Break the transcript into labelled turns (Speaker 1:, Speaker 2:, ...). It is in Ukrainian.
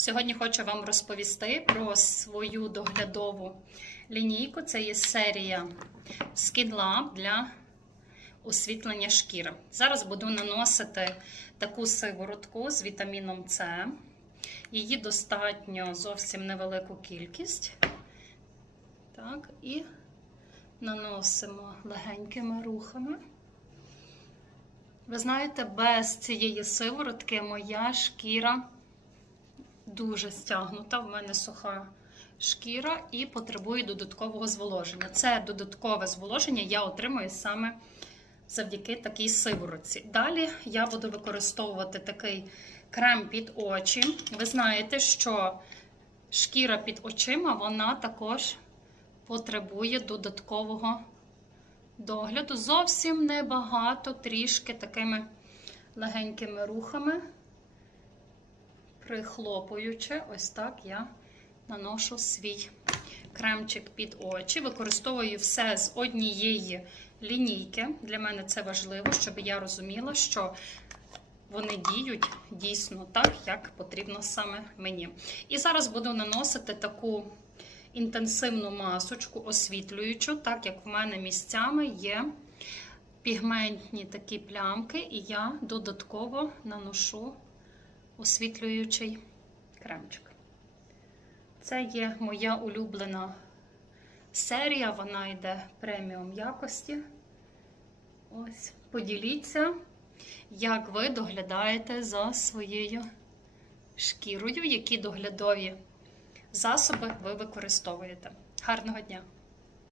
Speaker 1: Сьогодні хочу вам розповісти про свою доглядову лінійку. Це є серія Skin для освітлення шкіри. Зараз буду наносити таку сиворотку з вітаміном С. Її достатньо зовсім невелику кількість. Так, і наносимо легенькими рухами. Ви знаєте, без цієї сиворотки моя шкіра дуже стягнута. В мене суха шкіра і потребує додаткового зволоження. Це додаткове зволоження я отримую саме завдяки такій сиворотці. Далі я буду використовувати такий крем під очі. Ви знаєте, що шкіра під очима вона також потребує додаткового догляду. Зовсім небагато, трішки такими легенькими рухами, прихлопуючи, ось так я наношу свій кремчик під очі. Використовую все з однієї лінійки. Для мене це важливо, щоб я розуміла, що вони діють дійсно так, як потрібно саме мені. І зараз буду наносити таку інтенсивну масочку, освітлюючу, так як в мене місцями є пігментні такі плямки, і я додатково наношу освітлюючий кремчик. Це є моя улюблена серія, вона йде преміум якості. Ось, поділіться, як ви доглядаєте за своєю шкірою, які доглядові засоби ви використовуєте. Гарного дня!